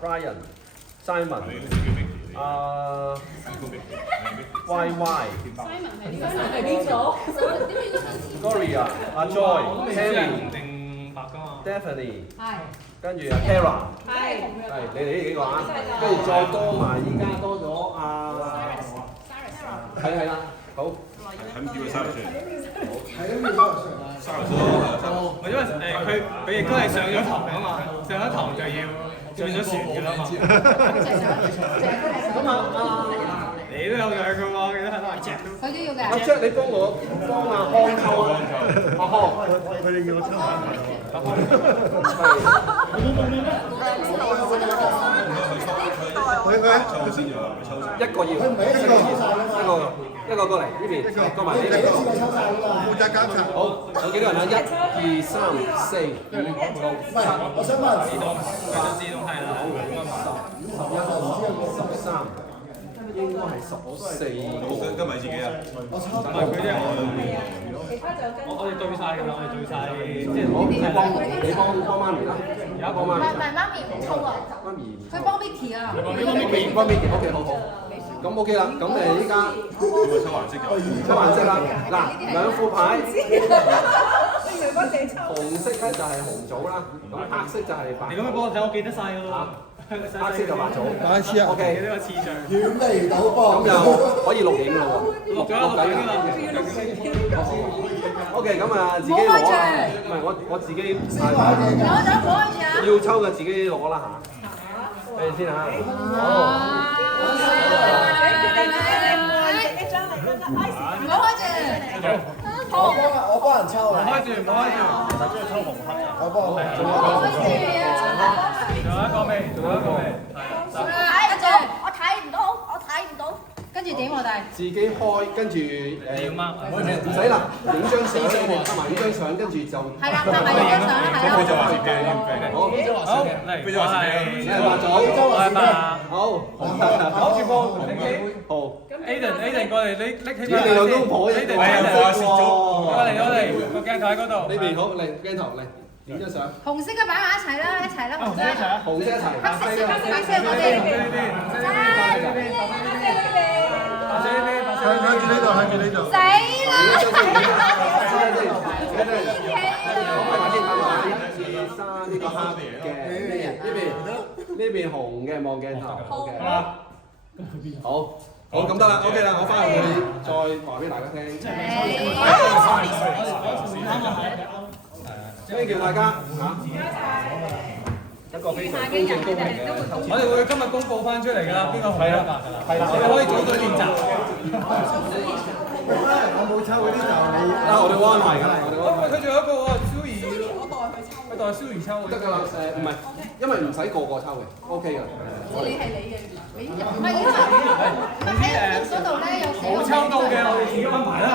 Brian、Simon、YY、Gloria、阿 Joy、Henry、Daphne， 跟住阿 Tara， 係你哋呢幾個啊，跟住再多埋依家多咗係啦，好。係咁叫佢生出嚟。係咁叫生出嚟。生出嚟。因為佢亦都係上咗堂啊嘛，上咗堂就要轉咗船㗎啦嘛。咁你都有養㗎喎，記得係阿 Jack 都。佢都要嘅。阿 Jack， 你幫阿康抽啊，阿康。佢哋叫我抽下。抽先要抽先。一個要，一個過嚟呢邊，過埋呢邊。負責監察。好，有幾個人啊？1、2、3、4、5、6、7。我想問自動係啦。11、13，應該係14個。跟埋自己啊！我抽。唔係佢啫，我哋對晒㗎啦，我哋對晒，即係好，你幫媽咪啦，而家幫媽咪。唔係媽咪唔抽啊，媽咪。佢幫 Vicky 啊。幫 Vicky，OK， 好。咁 OK 啦，咁依家抽顏色就抽顏色啦。嗱，兩副牌。紅色咧就係紅組啦，咁黑色就係白。你咁樣幫我睇，我記得晒㗎咯。黑色就白組。白痴啊 OK， 呢個次序。遠離賭博。咁就可以錄影咯喎。錄緊㗎啦。OK， 咁啊自己攞啊，唔係我自己派牌。要抽嘅自己攞啦嚇。俾你先嚇。唔好開住。我幫人抽啊！唔開住，唔開住。我幫。開住啊！仲有一個未？仲有一個未？跟住點我哋？自己開，跟住點啊？唔使啦，影張相，拍埋呢張相，跟住就係啦，拍埋呢張相啦，係啦。就話自己要俾你。好，好，嚟，非洲話自己。你係白組，拜拜。好，攞住波，好。Aiden 過嚟，你拎起你哋兩公婆一個 Aiden 過嚟，個鏡頭喺嗰度。呢邊好，嚟鏡頭嚟，影張相。紅色嘅擺埋一齊啦，一齊啦，紅色。紅色一齊。白色我向住呢度，向住呢度。死呢個黑嘅，呢邊紅嘅望鏡頭。好，好咁得啦，OK 啦，我翻去再話俾大家聽。呢叫大家一個非常恭敬公平嘅。我哋會今日公佈翻出嚟㗎啦，邊個紅邊個白㗎啦。係啦，我哋可以組隊練習。我冇抽嗰啲就我哋安排㗎啦，我哋安排。佢仲有一個喎，蘇怡，佢代蘇怡抽得㗎啦，唔係，因為唔使個個抽嘅 ，OK 㗎。唔係因為喺嗰度咧有寫。冇抽到嘅，我哋自己安排啦。